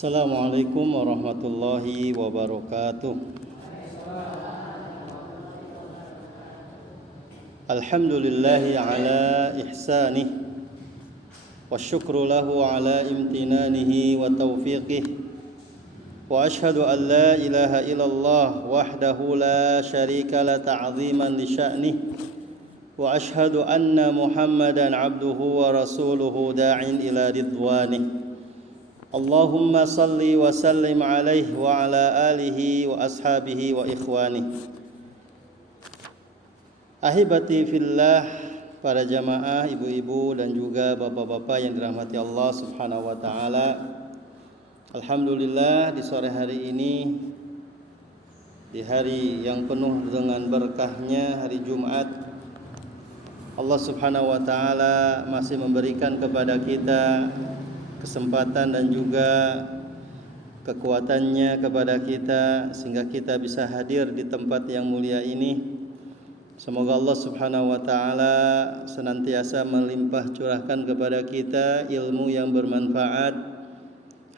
Assalamualaikum warahmatullahi wabarakatuh. Alhamdulillahi ala ihsanih wa syukru lahu ala imtinanihi wa taufiqih. Wa ashhadu an la ilaha illallah wahdahu la syarika la ta'ziman li sya'nih. Wa ashhadu anna Muhammadan abduhu wa rasuluhu da'in ila ridwanih. Allahumma salli wa sallim alaihi wa ala alihi wa ashabihi wa ikhwanih. Ahibati fillah, para jamaah, ibu-ibu dan juga bapak-bapak yang dirahmati Allah Subhanahu wa taala. Alhamdulillah, di sore hari ini, di hari yang penuh dengan berkahnya, hari Jumat, Allah Subhanahu wa taala masih memberikan kepada kita kesempatan dan juga kekuatannya kepada kita sehingga kita bisa hadir di tempat yang mulia ini. Semoga Allah Subhanahu wa taala senantiasa melimpah curahkan kepada kita ilmu yang bermanfaat,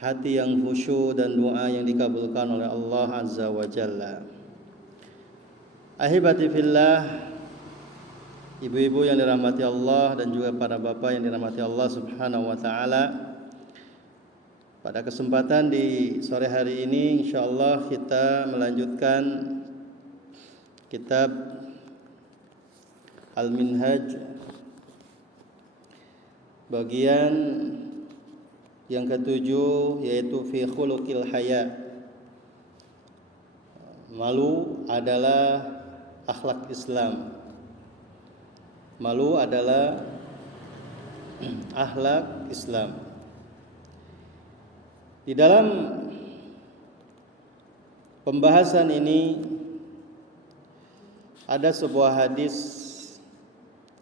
hati yang khusyuk dan doa yang dikabulkan oleh Allah Azza wa Jalla. Ahibati fillah, ibu-ibu yang dirahmati Allah dan juga para bapak yang dirahmati Allah Subhanahu wa taala. Pada kesempatan di sore hari ini insyaallah kita melanjutkan kitab Al-Minhaj bagian yang ketujuh, yaitu fi khuluqil haya. Malu adalah akhlak Islam. Malu adalah akhlak Islam. Di dalam pembahasan ini ada sebuah hadis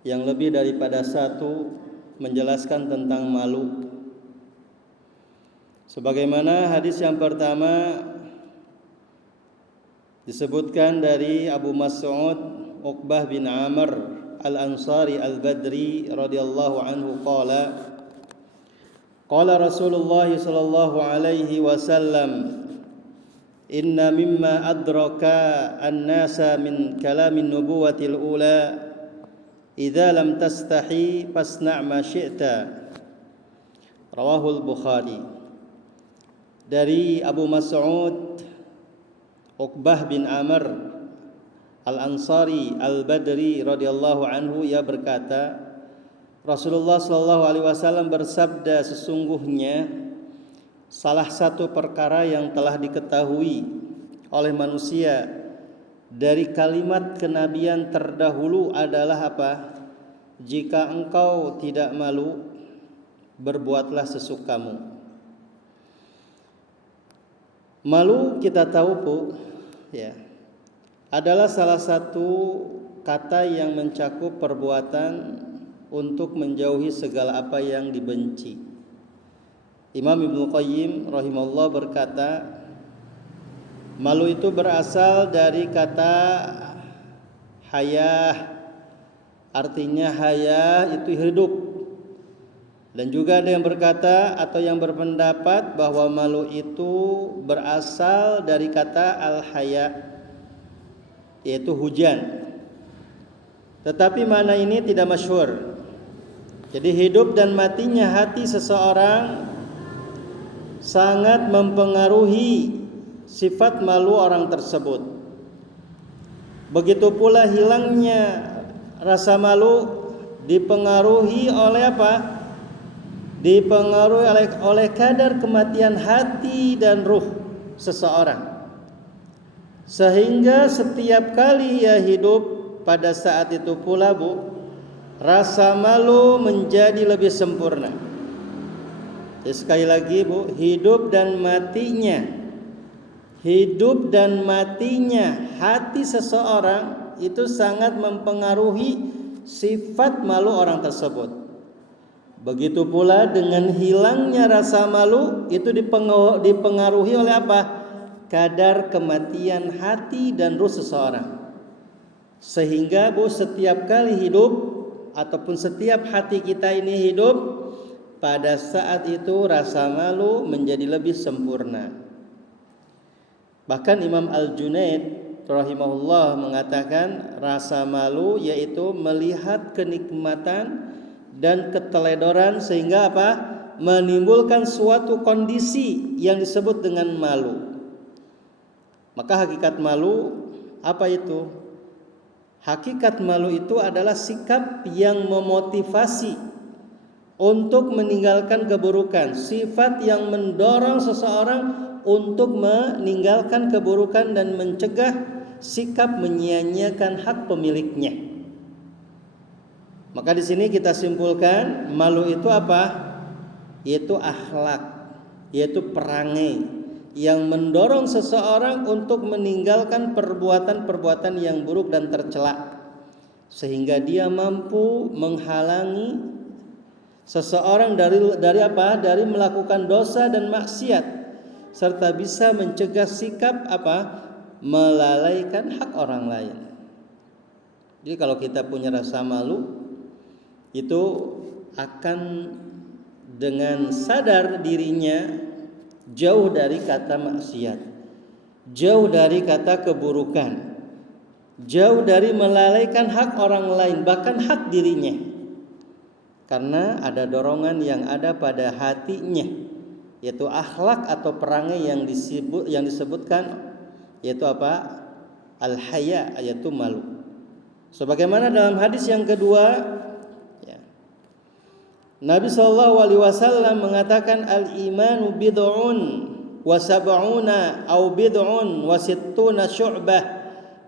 yang lebih daripada satu menjelaskan tentang malu. Sebagaimana hadis yang pertama disebutkan dari Abu Mas'ud Uqbah bin Amr Al-Ansari Al-Badri radhiyallahu anhu qala qala Rasulullah sallallahu alaihi wasallam inna mimma adraka an-nasa min kalamin nubuwatil ula idza lam tastahi fasna' ma syi'ta. Rawahul Bukhari. Dari Abu Mas'ud Uqbah bin Amr Al-Ansari Al-Badri radhiyallahu anhu, ia berkata, Rasulullah sallallahu alaihi wasallam bersabda, sesungguhnya salah satu perkara yang telah diketahui oleh manusia dari kalimat kenabian terdahulu adalah apa? Jika engkau tidak malu, berbuatlah sesukamu. Malu kita tahu Bu, ya, adalah salah satu kata yang mencakup perbuatan untuk menjauhi segala apa yang dibenci. Imam Ibnu Qayyim rahimahullah berkata, malu itu berasal dari kata hayah. Artinya hayah itu hidup. Dan juga ada yang berkata atau yang berpendapat bahwa malu itu berasal dari kata al-haya, yaitu hujan. Tetapi mana ini tidak masyhur. Jadi hidup dan matinya hati seseorang sangat mempengaruhi sifat malu orang tersebut. Begitu pula hilangnya rasa malu dipengaruhi oleh apa? Dipengaruhi oleh kadar kematian hati dan ruh seseorang. Sehingga setiap kali ia hidup, pada saat itu pula Bu, rasa malu menjadi lebih sempurna. Jadi sekali lagi Bu, hidup dan matinya hati seseorang itu sangat mempengaruhi sifat malu orang tersebut. Begitu pula dengan hilangnya rasa malu itu dipengaruhi oleh apa? Kadar kematian hati dan ruh seseorang. Sehingga Bu, setiap kali hidup ataupun setiap hati kita ini hidup, pada saat itu rasa malu menjadi lebih sempurna. Bahkan Imam Al-Junaid rahimahullah mengatakan rasa malu yaitu melihat kenikmatan dan keteledoran sehingga apa? Menimbulkan suatu kondisi yang disebut dengan malu. Maka hakikat malu apa itu? Hakikat malu itu adalah sikap yang memotivasi untuk meninggalkan keburukan, sifat yang mendorong seseorang untuk meninggalkan keburukan dan mencegah sikap menyia-nyiakan hak pemiliknya. Maka di sini kita simpulkan malu itu apa? Yaitu akhlak, yaitu perangai yang mendorong seseorang untuk meninggalkan perbuatan-perbuatan yang buruk dan tercela, sehingga dia mampu menghalangi seseorang dari apa? Dari melakukan dosa dan maksiat, serta bisa mencegah sikap apa? Melalaikan hak orang lain. Jadi kalau kita punya rasa malu, itu akan dengan sadar dirinya jauh dari kata maksiat, jauh dari kata keburukan, jauh dari melalaikan hak orang lain, bahkan hak dirinya. Karena ada dorongan yang ada pada hatinya, yaitu akhlak atau perangai yang disebutkan, yaitu apa? Al-haya, yaitu malu. Sebagaimana dalam hadis yang kedua, Nabi SAW mengatakan al-imanu bid'un wa sab'una au bid'un wa sittuna syu'bah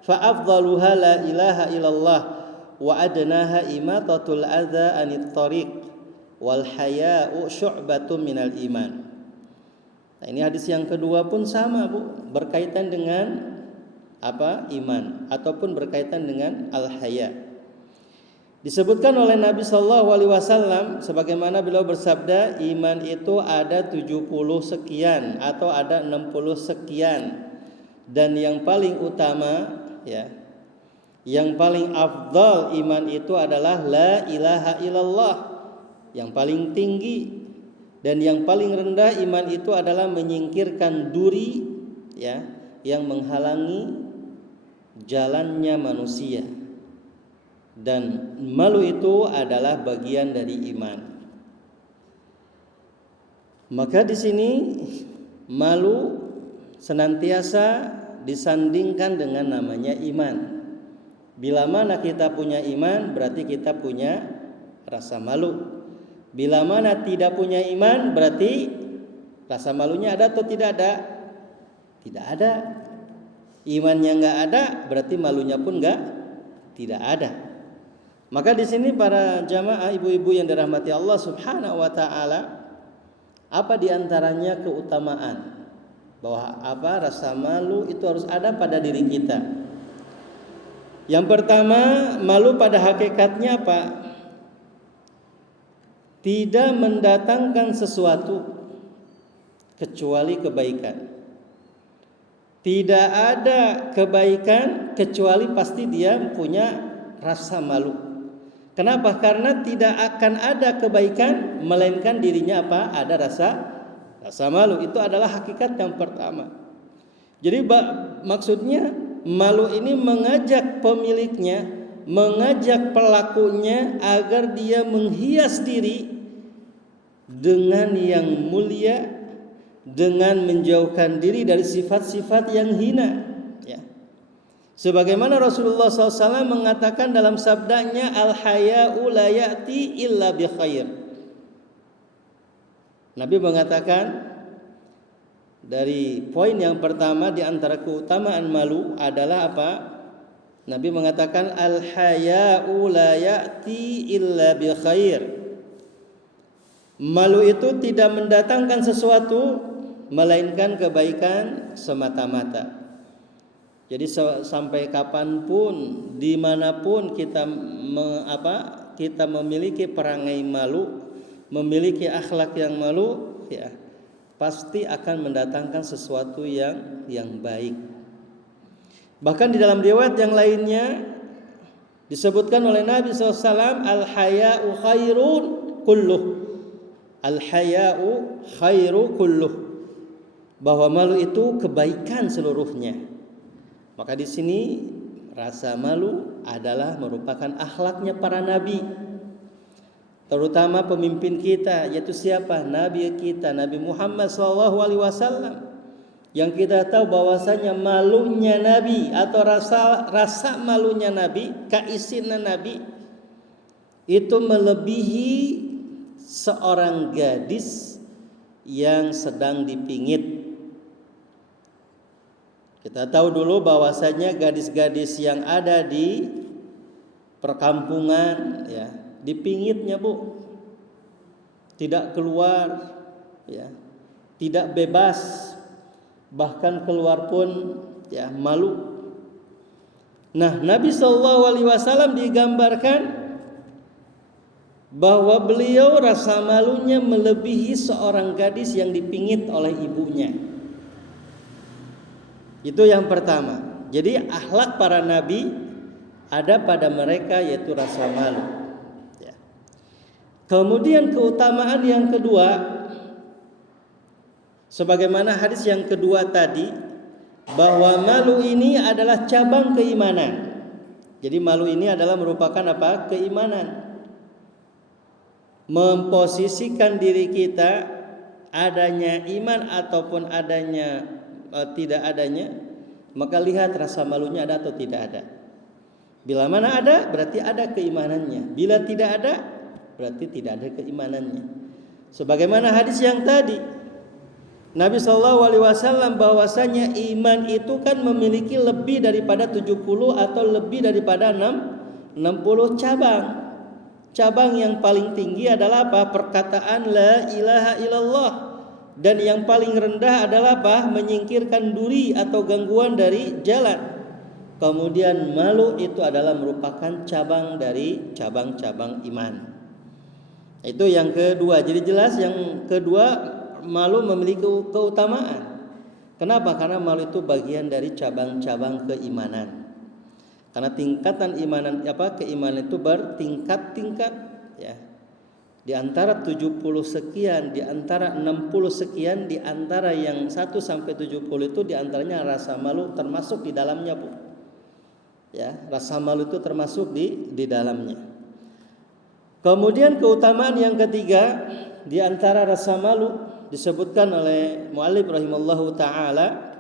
fa afdaluha la ilaha illallah wa adnaha imatatul adza anit tariq wal haya'u syu'batun minal iman. Nah, ini hadis yang kedua pun sama, Bu, berkaitan dengan apa? Iman ataupun berkaitan dengan al-haya. Disebutkan oleh Nabi SAW sebagaimana beliau bersabda, iman itu ada 70 sekian atau ada 60 sekian, dan yang paling utama, ya, yang paling afdal iman itu adalah la ilaha illallah, yang paling tinggi. Dan yang paling rendah iman itu adalah menyingkirkan duri, ya, yang menghalangi jalannya manusia. Dan malu itu adalah bagian dari iman. Maka di sini malu senantiasa disandingkan dengan namanya iman. Bila mana kita punya iman, berarti kita punya rasa malu. Bila mana tidak punya iman, berarti rasa malunya ada atau tidak ada? Tidak ada. Imannya enggak ada, berarti malunya pun tidak ada. Maka di sini para jamaah ibu-ibu yang dirahmati Allah Subhanahu wa taala, apa di antaranya keutamaan bahwa apa? Rasa malu itu harus ada pada diri kita. Yang pertama, malu pada hakikatnya apa? Tidak mendatangkan sesuatu kecuali kebaikan. Tidak ada kebaikan kecuali pasti dia punya rasa malu. Kenapa? Karena tidak akan ada kebaikan melainkan dirinya apa? Ada rasa malu. Itu adalah hakikat yang pertama. Jadi maksudnya malu ini mengajak pemiliknya, mengajak pelakunya agar dia menghias diri dengan yang mulia, dengan menjauhkan diri dari sifat-sifat yang hina, ya. Sebagaimana Rasulullah SAW mengatakan dalam sabdanya, al-haya'u la ya'ti illa bi khair. Nabi mengatakan dari poin yang pertama di antara keutamaan malu adalah apa? Nabi mengatakan al-haya'u la ya'ti illa bi khair. Malu itu tidak mendatangkan sesuatu melainkan kebaikan semata-mata. Jadi sampai kapanpun, dimanapun kita kita memiliki perangai malu, memiliki akhlak yang malu, ya, pasti akan mendatangkan sesuatu yang baik. Bahkan di dalam riwayat yang lainnya disebutkan oleh Nabi SAW, al-haya'u khairun kulluh. al-haya'u khairu kulluh, bahwa malu itu kebaikan seluruhnya. Maka di sini rasa malu adalah merupakan akhlaknya para nabi, terutama pemimpin kita, yaitu siapa? Nabi kita, Nabi Muhammad SAW, yang kita tahu bahwasanya malunya Nabi atau rasa malunya Nabi, keisinan Nabi itu melebihi seorang gadis yang sedang dipingit. Kita tahu dulu bahwasanya gadis-gadis yang ada di perkampungan, ya, dipingitnya, Bu, tidak keluar, ya, tidak bebas, bahkan keluar pun ya malu. Nah, Nabi SAW digambarkan bahwa beliau rasa malunya melebihi seorang gadis yang dipingit oleh ibunya. Itu yang pertama. Jadi akhlak para nabi ada pada mereka, yaitu rasa malu. Ya. Kemudian keutamaan yang kedua, sebagaimana hadis yang kedua tadi, bahwa malu ini adalah cabang keimanan. Jadi malu ini adalah merupakan apa? Keimanan. Memposisikan diri kita adanya iman ataupun adanya tidak adanya, maka lihat rasa malunya ada atau tidak ada. Bila mana ada, berarti ada keimanannya. Bila tidak ada, berarti tidak ada keimanannya. Sebagaimana hadis yang tadi, Nabi SAW bahwasanya iman itu kan memiliki lebih daripada 70 atau lebih daripada 60 cabang. Cabang yang paling tinggi adalah apa? Perkataan la ilaha illallah. Dan yang paling rendah adalah apa? Menyingkirkan duri atau gangguan dari jalan. Kemudian malu itu adalah merupakan cabang dari cabang-cabang iman. Itu yang kedua. Jadi jelas yang kedua, malu memiliki keutamaan. Kenapa? Karena malu itu bagian dari cabang-cabang keimanan. Karena tingkatan keimanan itu bertingkat-tingkat, ya. Di antara 70 sekian, di antara 60 sekian, di antara yang 1 sampai 70 itu di antaranya rasa malu termasuk di dalamnya, Bu. Ya, rasa malu itu termasuk di dalamnya. Kemudian keutamaan yang ketiga, di antara rasa malu disebutkan oleh mu'allif rahimallahu taala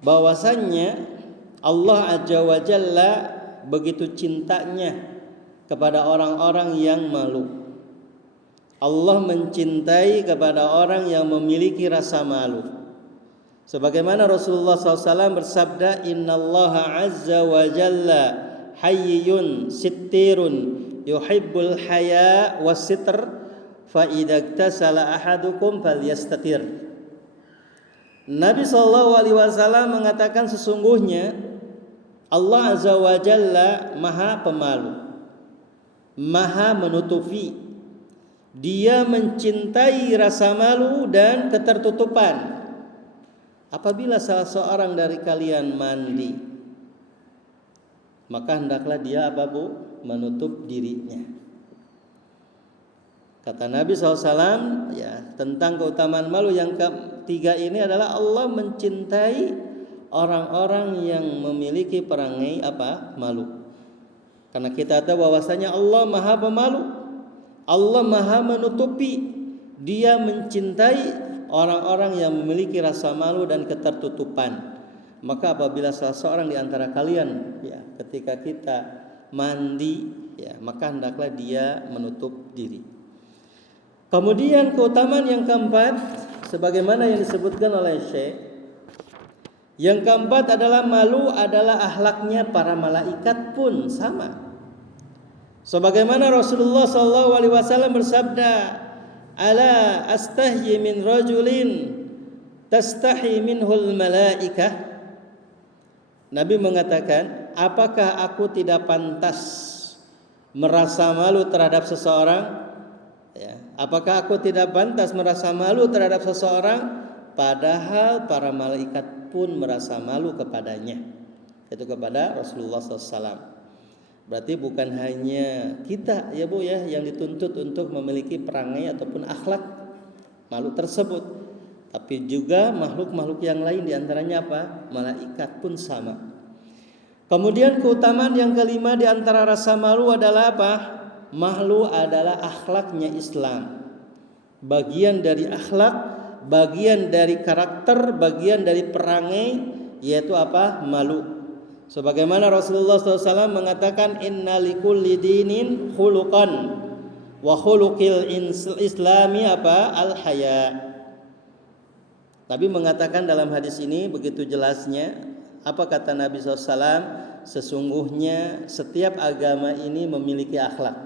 bahwasannya Allah Azza wa Jalla begitu cintanya kepada orang-orang yang malu. Allah mencintai kepada orang yang memiliki rasa malu. Sebagaimana Rasulullah SAW bersabda, Innallaha azza wa jalla hayyun sittirun yuhibbul haya was sitr fa idza iktasala ahadukum falyastatir. Nabi SAW mengatakan sesungguhnya Allah azza wa jalla maha pemalu, maha menutupi. Dia mencintai rasa malu dan ketertutupan. Apabila salah seorang dari kalian mandi, maka hendaklah dia menutup dirinya. Kata Nabi SAW, ya, tentang keutamaan malu yang ketiga ini adalah Allah mencintai orang-orang yang memiliki perangai malu. Karena kita tahu bahwasanya Allah maha pemalu, Allah maha menutupi. Dia mencintai orang-orang yang memiliki rasa malu dan ketertutupan. Maka apabila salah seorang di antara kalian, ya, ketika kita mandi, ya, maka hendaklah dia menutup diri. Kemudian keutamaan yang keempat, sebagaimana yang disebutkan oleh Syekh, yang keempat adalah malu adalah akhlaknya para malaikat pun sama. Sebagaimana Rasulullah SAW bersabda, Ala astahyi min rajulin tastahi minhul malaikah. Nabi mengatakan, apakah aku tidak pantas merasa malu terhadap seseorang? Ya, apakah aku tidak pantas merasa malu terhadap seseorang, padahal para malaikat pun merasa malu kepadanya, yaitu kepada Rasulullah SAW. Berarti bukan hanya kita, ya Bu, ya, yang dituntut untuk memiliki perangai ataupun akhlak makhluk tersebut. Tapi juga makhluk-makhluk yang lain, diantaranya apa? Malaikat pun sama. Kemudian keutamaan yang kelima di antara rasa malu adalah apa? Malu adalah akhlaknya Islam. Bagian dari akhlak, bagian dari karakter, bagian dari perangai, yaitu apa? Malu. Sebagaimana Rasulullah SAW mengatakan, Inna likulli dinin khuluqan wa khuluqil islami apa? Al-haya. Nabi mengatakan dalam hadis ini begitu jelasnya. Apa kata Nabi SAW? Sesungguhnya setiap agama ini memiliki akhlak.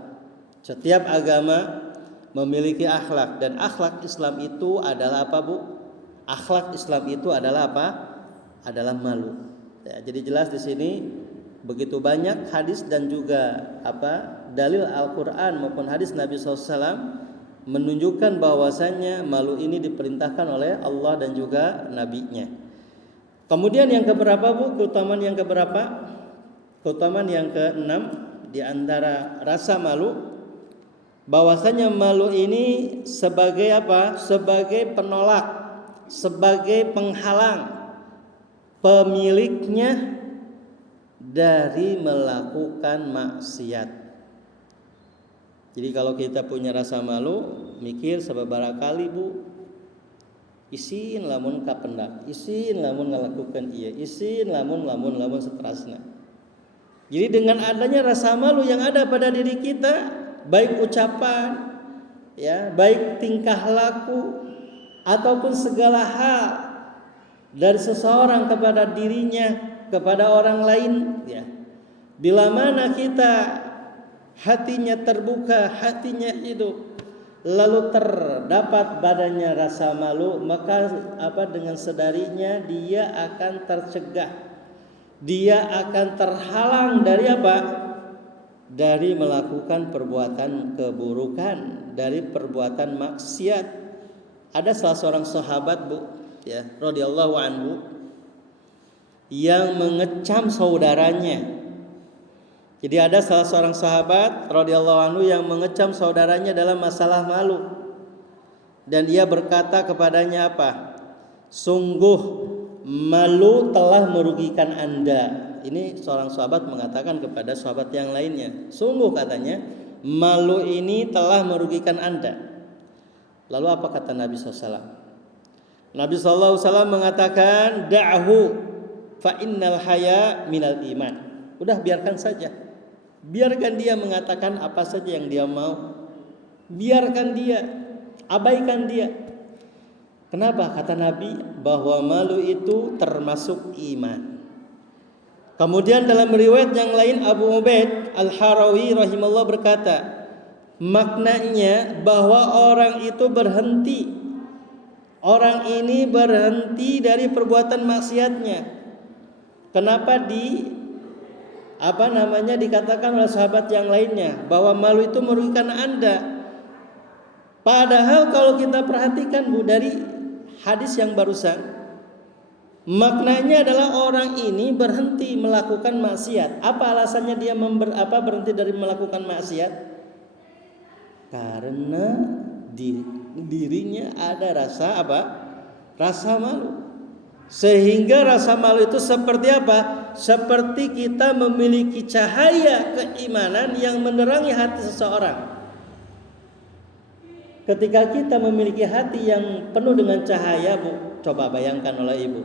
Setiap agama memiliki akhlak. Dan akhlak Islam itu adalah apa, Bu? Akhlak Islam itu adalah apa? Adalah malu. Ya, jadi jelas di sini begitu banyak hadis dan juga apa dalil Al-Quran maupun hadis Nabi SAW menunjukkan bahwasanya malu ini diperintahkan oleh Allah dan juga Nabi-Nya. Kemudian yang keberapa, Bu? Keutamaan yang keberapa? Keutamaan yang keenam di antara rasa malu, bahwasanya malu ini sebagai apa? Sebagai penolak, sebagai penghalang pemiliknya dari melakukan maksiat. Jadi kalau kita punya rasa malu, mikir sababaraha kali, Bu, isin lamun kapendak, isin lamun ngalakukan ieu, isin lamun seterusnya. Jadi dengan adanya rasa malu yang ada pada diri kita, baik ucapan, ya, baik tingkah laku ataupun segala hal dari seseorang kepada dirinya, kepada orang lain, ya. Bila mana kita hatinya terbuka, hatinya hidup, lalu terdapat badannya rasa malu, maka apa dengan sedarinya dia akan tercegah, dia akan terhalang dari apa? Dari melakukan perbuatan keburukan, dari perbuatan maksiat. Ada salah seorang sahabat, Bu, ya, radhiyallahu anhu, yang mengecam saudaranya. Jadi ada salah seorang sahabat radhiyallahu anhu yang mengecam saudaranya dalam masalah malu. Dan dia berkata kepadanya apa? Sungguh malu telah merugikan Anda. Ini seorang sahabat mengatakan kepada sahabat yang lainnya. Sungguh, katanya, malu ini telah merugikan Anda. Lalu apa kata Nabi SAW? Nabi SAW mengatakan, da'hu fa innal haya minal iman. Udah, biarkan saja. Biarkan dia mengatakan apa saja yang dia mau. Biarkan dia, abaikan dia. Kenapa? Kata Nabi bahwa malu itu termasuk iman. Kemudian dalam riwayat yang lain, Abu Ubaid Al-Harawi rahimahullah berkata, maknanya bahwa orang itu berhenti, orang ini berhenti dari perbuatan maksiatnya. Kenapa dikatakan oleh sahabat yang lainnya bahwa malu itu merugikan Anda? Padahal kalau kita perhatikan, Bu, dari hadis yang barusan, maknanya adalah orang ini berhenti melakukan maksiat. Apa alasannya dia berhenti dari melakukan maksiat? Karena di dirinya ada rasa apa? Rasa malu. Sehingga rasa malu itu seperti apa? Seperti kita memiliki cahaya keimanan yang menerangi hati seseorang. Ketika kita memiliki hati yang penuh dengan cahaya, Bu, coba bayangkan oleh Ibu.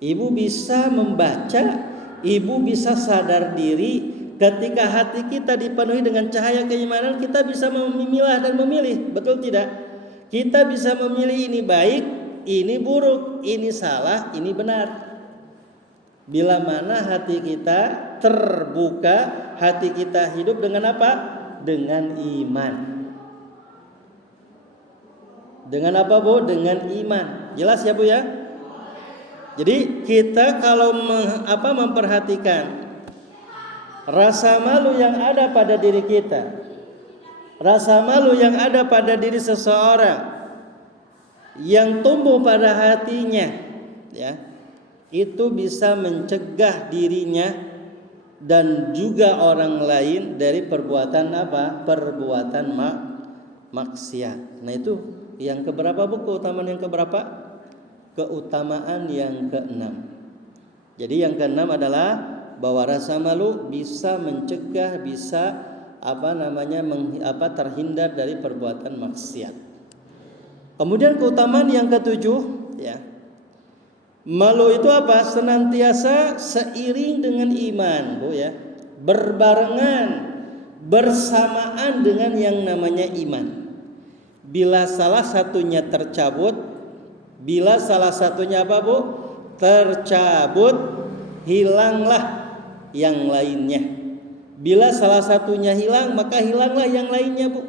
Ibu bisa membaca, Ibu bisa sadar diri. Ketika hati kita dipenuhi dengan cahaya keimanan, kita bisa memilah dan memilih, betul tidak? Kita bisa memilih ini baik, ini buruk, ini salah, ini benar. Bila mana hati kita terbuka, hati kita hidup dengan apa? Dengan iman. Dengan apa, Bu? Dengan iman. Jelas ya, Bu, ya? Jadi kita kalau memperhatikan rasa malu yang ada pada diri kita, rasa malu yang ada pada diri seseorang yang tumbuh pada hatinya, ya, itu bisa mencegah dirinya dan juga orang lain dari perbuatan apa? Perbuatan maksiat. Nah, itu Yang keberapa Bu? Keutamaan yang keberapa? Keutamaan yang keenam. Jadi yang keenam adalah bahwa rasa malu bisa mencegah, bisa terhindar dari perbuatan maksiat. Kemudian keutamaan yang ketujuh, ya. Malu itu apa? Senantiasa seiring dengan iman, Bu ya. Berbarengan, bersamaan dengan yang namanya iman. Bila salah satunya tercabut, bila salah satunya apa, Bu? Tercabut, hilanglah yang lainnya. Bila salah satunya hilang, maka hilanglah yang lainnya, Bu.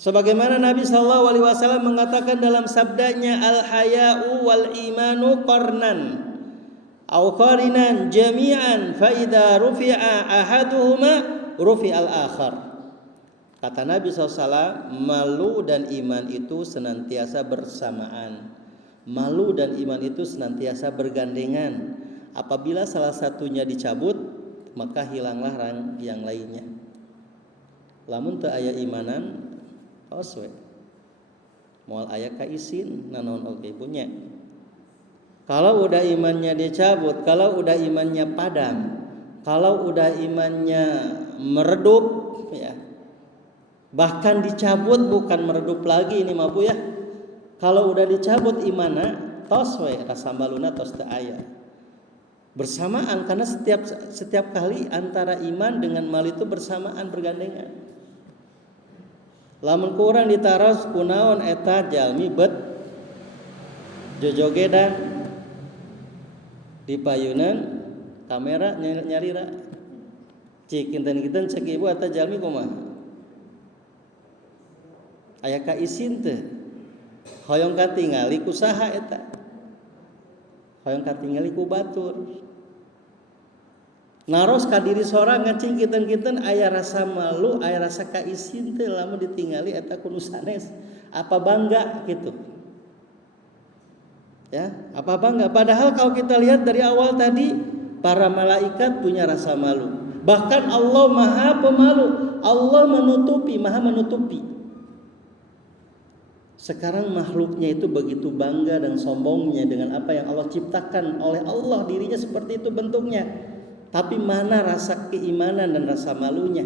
Sebagaimana Nabi SAW mengatakan dalam sabdanya, al-haya'u wal imanu qarnan au qarinan jami'an fa idza rufi'a ahaduhuma rufi'al akhar. Kata Nabi SAW, malu dan iman itu senantiasa bersamaan. Malu dan iman itu senantiasa bergandengan. Apabila salah satunya dicabut, maka hilanglah yang lainnya. Lamun teu aya imanan oswe moal aya kaisin nanaon oge punya. Kalau udah imannya dicabut, kalau udah imannya padam, kalau udah imannya meredup, ya. Bahkan dicabut bukan meredup lagi ini mah Bu ya. Kalau udah dicabut imana, tos we rasa maluna tos teu aya. Bersamaan karena setiap kali antara iman dengan mal itu bersamaan bergandengan. Lamun kurang ditaros kunaon eta jalmi bet jojogedan di payunan kamera nyarira cik kinten-kinten cek ibu eta jalmi kumaha aya kaisin teu hoyong katingali ku saha eta hoyong katingali ku batur naros ka diri sorangan cing kinten-kinten aya rasa malu, aya rasa kaisin teh lamun ditingali eta kudu sanes. Apa bangga gitu. Ya, apa bangga? Padahal kalau kita lihat dari awal tadi para malaikat punya rasa malu. Bahkan Allah Maha Pemalu. Allah menutupi, Maha menutupi. Sekarang makhluknya itu begitu bangga dan sombongnya dengan apa yang Allah ciptakan oleh Allah, dirinya seperti itu bentuknya. Tapi mana rasa keimanan dan rasa malunya?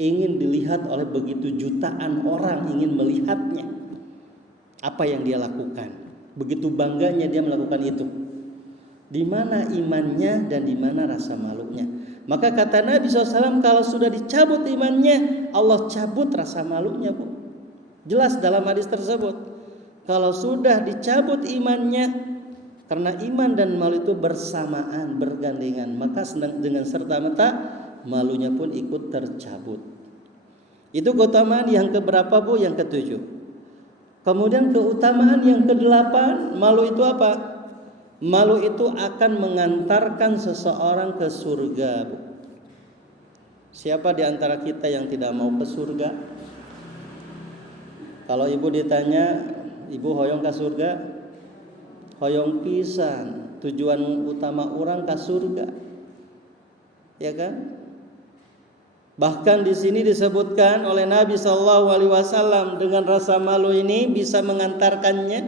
Ingin dilihat oleh begitu jutaan orang, ingin melihatnya. Apa yang dia lakukan? Begitu bangganya dia melakukan itu. Di mana imannya dan di mana rasa malunya? Maka kata Nabi SAW, kalau sudah dicabut imannya, Allah cabut rasa malunya, Bu. Jelas dalam hadis tersebut. Kalau sudah dicabut imannya, karena iman dan malu itu bersamaan, bergandengan, maka dengan serta-merta malunya pun ikut tercabut. Itu keutamaan yang keberapa, Bu? Yang ketujuh. Kemudian keutamaan yang kedelapan, malu itu apa? Malu itu akan mengantarkan seseorang ke surga, Bu. Siapa di antara kita yang tidak mau ke surga? Kalau ibu ditanya, ibu hoyong ke surga? Hoyong pisan, tujuan utama orang ke surga, ya kan? Bahkan di sini disebutkan oleh Nabi SAW dengan rasa malu ini bisa mengantarkannya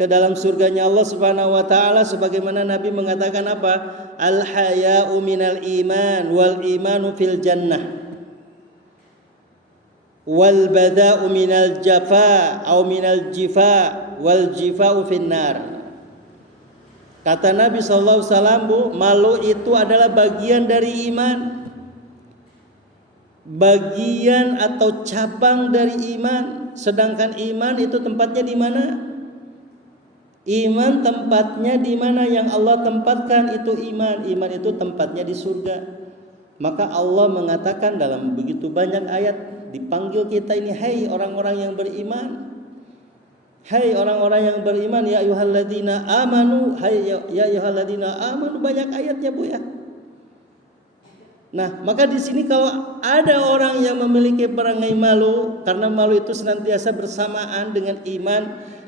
ke dalam surganya Allah Subhanahu Wa Taala, sebagaimana Nabi mengatakan apa? Al haya'u minal iman wal imanu fil jannah wal bada'u minal jafa au minal jifa wal jifa'u finnar. Kata Nabi SAW, Bu, malu itu adalah bagian dari iman. Bagian atau cabang dari iman. Sedangkan iman itu tempatnya di mana? Iman tempatnya di mana yang Allah tempatkan itu iman. Iman itu tempatnya di surga. Maka Allah mengatakan dalam begitu banyak ayat, dipanggil kita ini, hai orang-orang yang beriman. Hai orang-orang yang beriman, ya ayyuhalladzina amanu, hai ya ayyuhalladzina amanu, banyak ayatnya, Bu ya. Nah, maka di sini kalau ada orang yang memiliki perangai malu, karena malu itu senantiasa bersamaan dengan iman,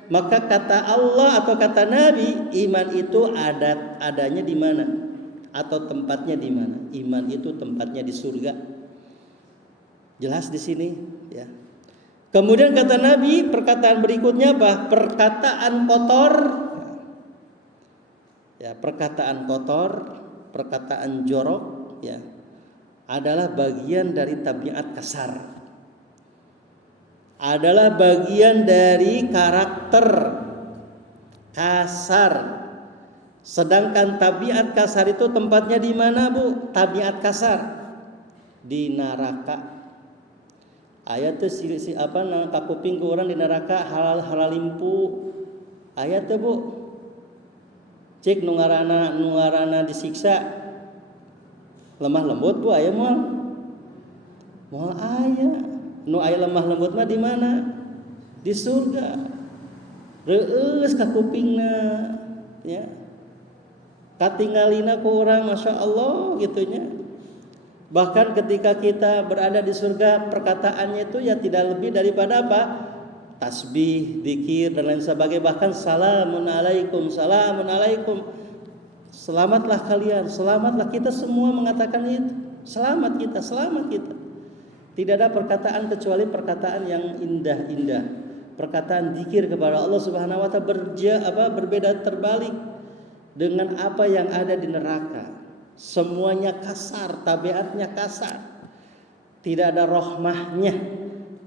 maka kata Allah atau kata Nabi, iman itu adanya di mana? Atau tempatnya di mana? Iman itu tempatnya di surga. Jelas di sini, ya. Kemudian kata Nabi, perkataan berikutnya apa? Perkataan kotor. Ya, perkataan kotor, perkataan jorok, ya, adalah bagian dari tabiat kasar. Adalah bagian dari karakter kasar. Sedangkan tabiat kasar itu tempatnya di mana, Bu? Tabiat kasar di neraka. Ayat itu si apa kakuping ke orang di neraka halal limpu. Ayat itu, Bu. Cek nungarana disiksa lemah lembut, Bu, aya moal aya. Nu aya lemah lembut mah di mana? Di surga. Reueus kakupingna, ya. Katinggalina ku urang masyaallah gitunya. Bahkan ketika kita berada di surga, perkataannya itu ya tidak lebih daripada apa? Tasbih, zikir dan lain sebagainya. Bahkan salamun alaikum, salamun alaikum. Selamatlah kalian, selamatlah, kita semua mengatakan itu. Selamat kita, selamat kita. Tidak ada perkataan kecuali perkataan yang indah-indah. Perkataan zikir kepada Allah Subhanahu wa taala berbeda terbalik dengan apa yang ada di neraka. Semuanya kasar, tabiatnya kasar. Tidak ada rahmahnya,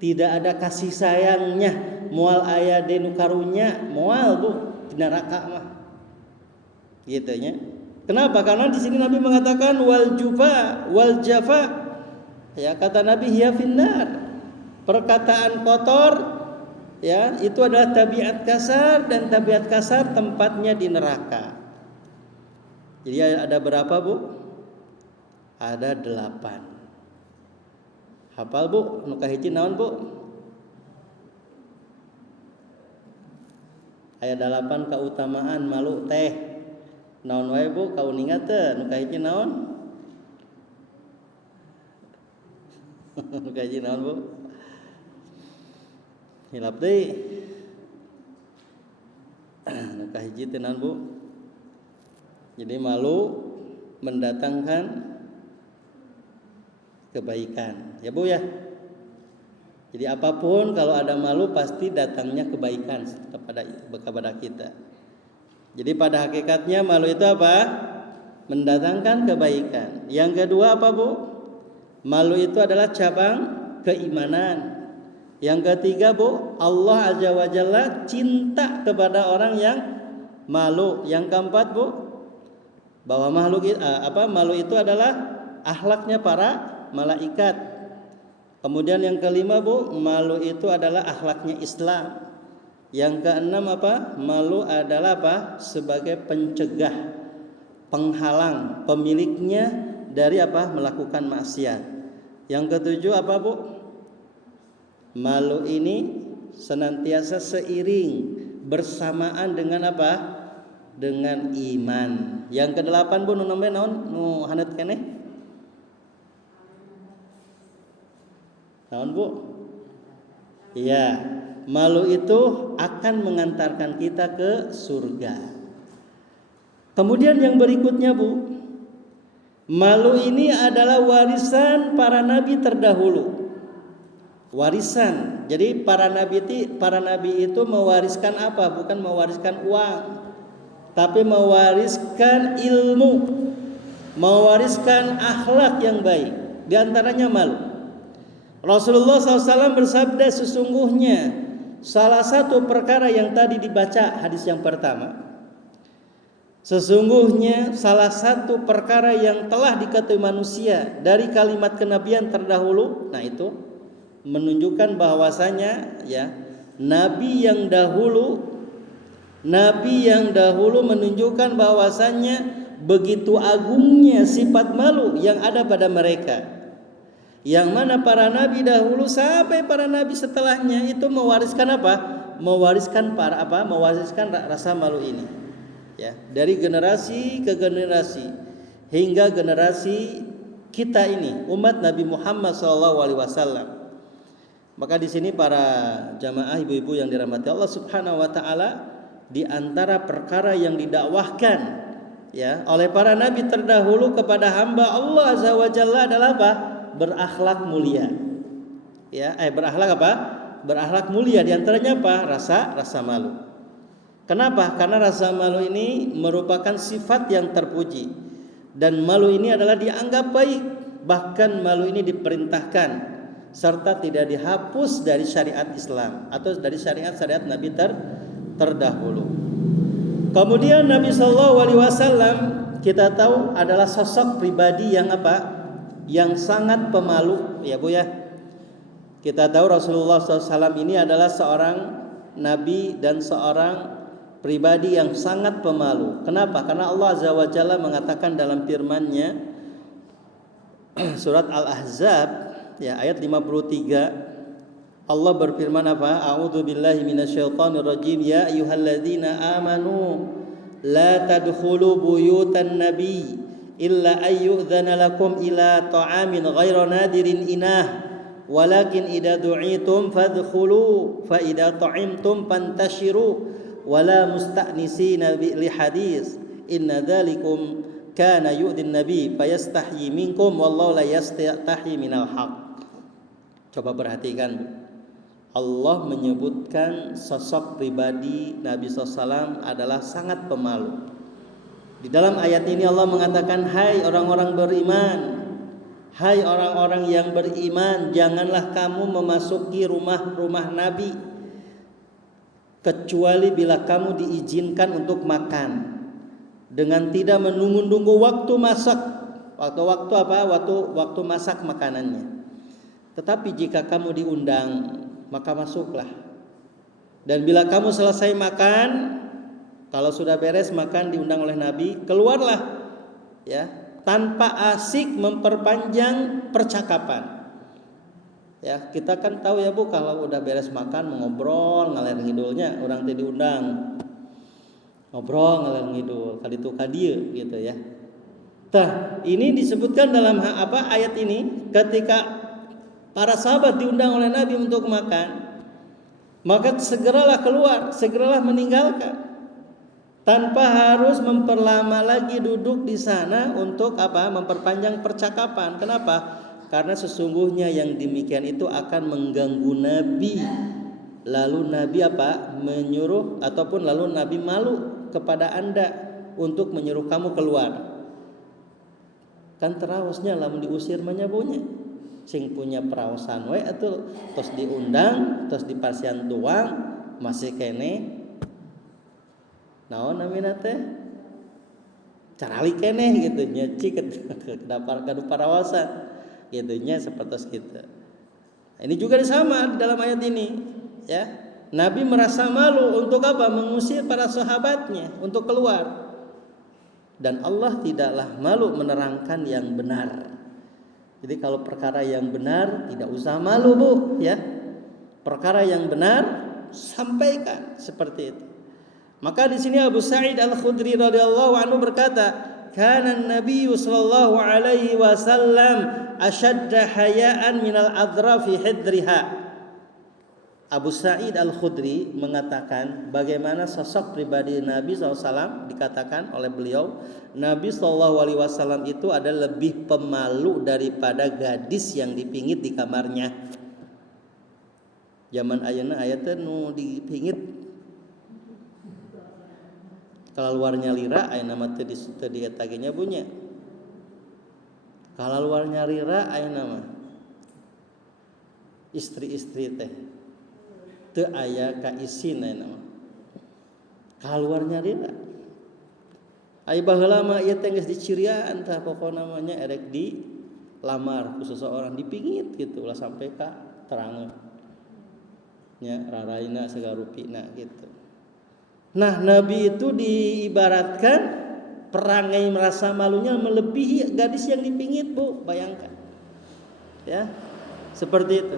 tidak ada kasih sayangnya. Moal aya denu karunya, moal, Bu, di neraka mah. Gitu nya. Kenapa? Karena di sini Nabi mengatakan wal jafa. Ya, kata Nabi hiya finnar. Perkataan kotor, ya, itu adalah tabiat kasar, dan tabiat kasar tempatnya di neraka. Jadi ada berapa, Bu? Ada 8. Hafal, Bu? Nu kahiji naon, Bu? Aya 8 keutamaan malu teh. Naon wae, Bu? Kauningat teh nu kahiji naon? Nu kahiji naon, Bu? Hilap deui. Nu kahiji teh naon, Bu? Jadi malu mendatangkan kebaikan, ya, Bu, ya. Jadi apapun kalau ada malu pasti datangnya kebaikan kepada kita. Jadi pada hakikatnya malu itu apa? Mendatangkan kebaikan. Yang kedua apa, Bu? Malu itu adalah cabang keimanan. Yang ketiga, Bu, Allah Azza wa Jalla cinta kepada orang yang malu. Yang keempat, Bu, bahwa malu itu adalah akhlaknya para malaikat. Kemudian yang kelima, Bu, malu itu adalah akhlaknya Islam. Yang keenam apa? Malu adalah apa? Sebagai pencegah, penghalang pemiliknya dari apa? Melakukan maksiat. Yang ketujuh apa, Bu? Malu ini senantiasa seiring bersamaan dengan apa? Dengan iman. Yang kedelapan, Bu, nu nomor naon? Nu haneut keneh? Naon, Bu? Iya, malu itu akan mengantarkan kita ke surga. Kemudian yang berikutnya, Bu, malu ini adalah warisan para nabi terdahulu. Warisan. Jadi para nabi itu mewariskan apa? Bukan mewariskan uang, tapi mewariskan ilmu, mewariskan akhlak yang baik. Di antaranya malu. Rasulullah SAW bersabda, sesungguhnya salah satu perkara yang tadi dibaca hadis yang pertama, sesungguhnya salah satu perkara yang telah diketahui manusia dari kalimat kenabian terdahulu, nah itu menunjukkan bahwasanya ya nabi yang dahulu menunjukkan bahwasanya begitu agungnya sifat malu yang ada pada mereka. Yang mana para nabi dahulu sampai para nabi setelahnya itu mewariskan apa? Mewariskan rasa malu ini. Ya, dari generasi ke generasi hingga generasi kita ini umat Nabi Muhammad SAW. Maka di sini para jamaah ibu-ibu yang dirahmati Allah Subhanahu wa taala, di antara perkara yang didakwahkan ya oleh para nabi terdahulu kepada hamba Allah Azza wa Jalla adalah apa? Berakhlak mulia. Ya, berakhlak apa? Berakhlak mulia, di antaranya apa? Rasa malu. Kenapa? Karena rasa malu ini merupakan sifat yang terpuji. Dan malu ini adalah dianggap baik. Bahkan malu ini diperintahkan serta tidak dihapus dari syariat Islam atau dari syariat-syariat Nabi terdahulu. Kemudian Nabi SAW kita tahu adalah sosok pribadi yang apa? Yang sangat pemalu, ya Bu ya. Kita tahu Rasulullah SAW ini adalah seorang Nabi dan seorang pribadi yang sangat pemalu. Kenapa? Karena Allah Azza wa Jalla mengatakan dalam firman-Nya surat Al-Ahzab ya ayat 53, Allah berfirman apa? A'udzu billahi minasyaitonir rajim. Ya ayyuhalladzina amanu la tadkhulu buyutan nabiy illa ayyudzana lakum ila ta'amin ghaira nadirin inah walakin idza du'itum fadkhulu fa idza ta'imtum fantashiru wala musta'nisina li hadis inna dzalikum kana yu'din nabi fayastahyi minkum wallahu la yastahyi minal haq. Coba perhatikan, Allah menyebutkan sosok pribadi Nabi SAW adalah sangat pemalu. Di dalam ayat ini Allah mengatakan, hai orang-orang beriman, hai orang-orang yang beriman, janganlah kamu memasuki rumah-rumah Nabi kecuali bila kamu diizinkan untuk makan dengan tidak menunggu-nunggu waktu masak. Waktu apa? Waktu masak makanannya. Tetapi jika kamu diundang, maka masuklah. Dan bila kamu selesai makan, kalau sudah beres makan diundang oleh Nabi, keluarlah ya, tanpa asik memperpanjang percakapan. Ya, kita kan tahu ya Bu, kalau udah beres makan mengobrol ngalir ngidulnya, orang teh diundang. Ngobrol ngalir ngidul, kali itu kadieu gitu ya. Tah, ini disebutkan dalam apa ayat ini, ketika para sahabat diundang oleh Nabi untuk makan, maka segeralah keluar, segeralah meninggalkan, tanpa harus memperlama lagi duduk di sana untuk apa? Memperpanjang percakapan. Kenapa? Karena sesungguhnya yang demikian itu akan mengganggu Nabi. Lalu Nabi apa? Menyuruh ataupun lalu Nabi malu kepada Anda untuk menyuruh kamu keluar. Kan terausnya lamun diusir menyabunya. Sing punya perawasan we atuh tos diundang, tos dipasian tuang masih kene naon namina teh carali keneh gitu nya cik ke dapar kadu parawasan gitu nya sapertos kitu. Ini juga sama di dalam ayat ini ya. Nabi merasa malu untuk apa? Mengusir para sahabatnya untuk keluar. Dan Allah tidaklah malu menerangkan yang benar. Jadi kalau perkara yang benar tidak usah malu Bu ya. Perkara yang benar sampaikan seperti itu. Maka di sini Abu Sa'id Al-Khudri radhiyallahu anhu berkata, "Kana an-nabiy sallallahu alaihi wasallam ashadda haya'an minal adra fi hidriha." Abu Sa'id Al-Khudri mengatakan bagaimana sosok pribadi Nabi SAW, dikatakan oleh beliau, Nabi SAW itu adalah lebih pemalu daripada gadis yang dipingit di kamarnya. Zaman ayeuna aya teh nu dipingit kalaluarnya lira aya nama teh di eta ge nya bunya. Kalaluarnya lira aya nama istri-istri teh teu aya ka isin aya nama. Kalaluarnya lira. Ai baheula mah ieu teh geus dicirian tah pokona namanya erek di lamar ku seseorang dipingit gitu ulah sampai ka terangeun. Nya raraina sagarupina gitu. Nah, Nabi itu diibaratkan perangai merasa malunya melebihi gadis yang dipingit, Bu. Bayangkan. Ya. Seperti itu.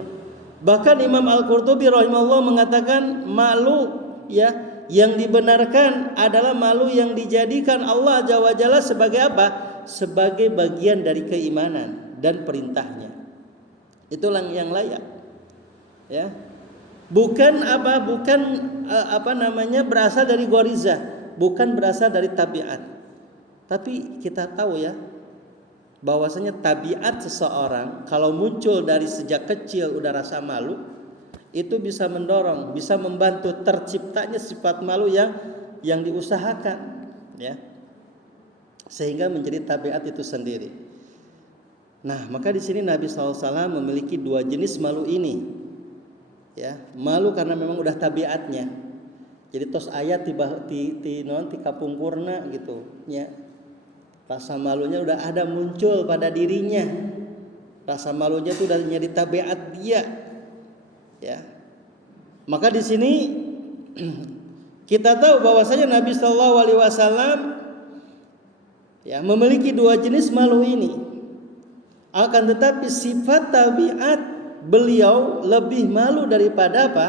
Bahkan Imam Al-Qurtubi rahimahullah mengatakan malu ya yang dibenarkan adalah malu yang dijadikan Allah Azza wa Jalla sebagai apa? Sebagai bagian dari keimanan dan perintahnya. Itulah yang layak. Ya. Bukan berasal dari goriza, bukan berasal dari tabiat. Tapi kita tahu ya bahwasanya tabiat seseorang kalau muncul dari sejak kecil udah rasa malu, itu bisa mendorong, bisa membantu terciptanya sifat malu yang diusahakan, ya. Sehingga menjadi tabiat itu sendiri. Nah, maka di sini Nabi SAW memiliki dua jenis malu ini, ya. Malu karena memang udah tabiatnya. Jadi tos ayat ti kapungkurna gitu, ya. Rasa malunya udah ada muncul pada dirinya. Rasa malunya itu udah jadi tabiat dia, ya. Maka di sini kita tahu bahwasanya Nabi Shallallahu Alaihi Wasallam ya memiliki dua jenis malu ini. Akan tetapi sifat tabiat beliau lebih malu daripada apa?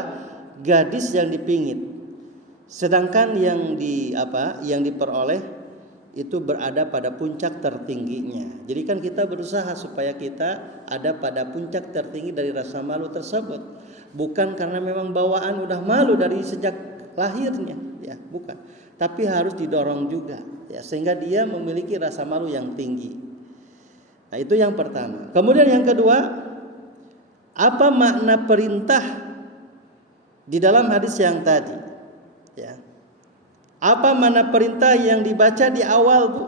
Gadis yang dipingit. Sedangkan yang diperoleh itu berada pada puncak tertingginya. Jadi kan kita berusaha supaya kita ada pada puncak tertinggi dari rasa malu tersebut. Bukan karena memang bawaan udah malu dari sejak lahirnya, ya, bukan. Tapi harus didorong juga, ya, sehingga dia memiliki rasa malu yang tinggi. Nah, itu yang pertama. Kemudian yang kedua, apa makna perintah di dalam hadis yang tadi? Ya. Apa makna perintah yang dibaca di awal, Bu?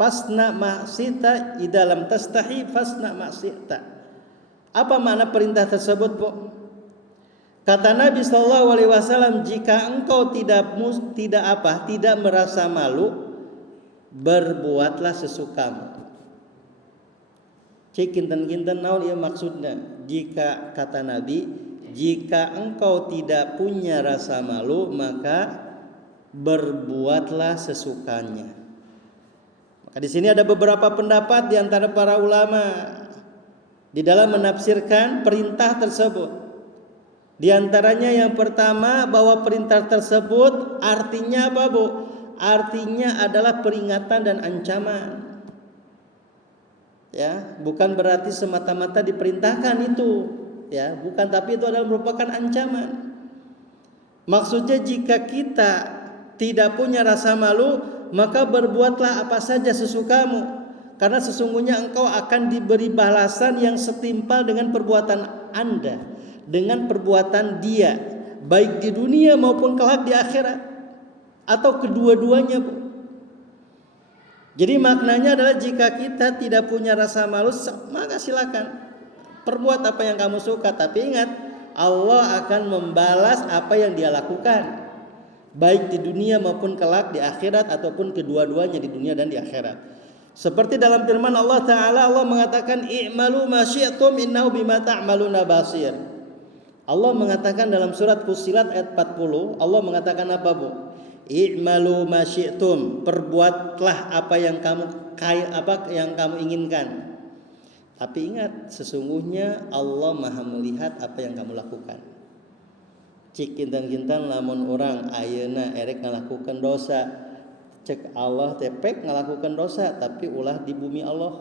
Fasna ma'sita idalam tastahi fasna ma'sita. Apa makna perintah tersebut, Bu? Kata Nabi Shallallahu Alaihi Wasallam, jika engkau tidak merasa malu, berbuatlah sesukamu. Cik kinten-kinten naon ieu maksudna? Jika kata Nabi, jika engkau tidak punya rasa malu, maka berbuatlah sesukanya. Maka di sini ada beberapa pendapat di antara para ulama di dalam menafsirkan perintah tersebut. Di antaranya yang pertama, bahwa perintah tersebut artinya apa, Bu? Artinya adalah peringatan dan ancaman. Ya, bukan berarti semata-mata diperintahkan itu, ya, bukan, tapi itu adalah merupakan ancaman. Maksudnya jika kita tidak punya rasa malu, maka berbuatlah apa saja sesukamu, karena sesungguhnya engkau akan diberi balasan yang setimpal dengan perbuatan Anda, dengan perbuatan dia, baik di dunia maupun kelak di akhirat, atau kedua-duanya, Bu. Jadi maknanya adalah jika kita tidak punya rasa malu, maka silakan perbuat apa yang kamu suka, tapi ingat, Allah akan membalas apa yang dia lakukan, baik di dunia maupun kelak di akhirat, ataupun kedua-duanya di dunia dan di akhirat. Seperti dalam firman Allah Ta'ala, Allah mengatakan i'malu ma syi'tum innahu bima ta'maluna basir. Allah mengatakan dalam surat Fussilat ayat 40, Allah mengatakan apa, Bu? I'malu ma syi'tum, perbuatlah apa yang kamu inginkan. Tapi ingat, sesungguhnya Allah Maha melihat apa yang kamu lakukan. Cik kintan-kintan lamun orang ayeuna erek ngalakukan dosa, cek Allah tepek ngalakukan dosa, tapi ulah di bumi Allah.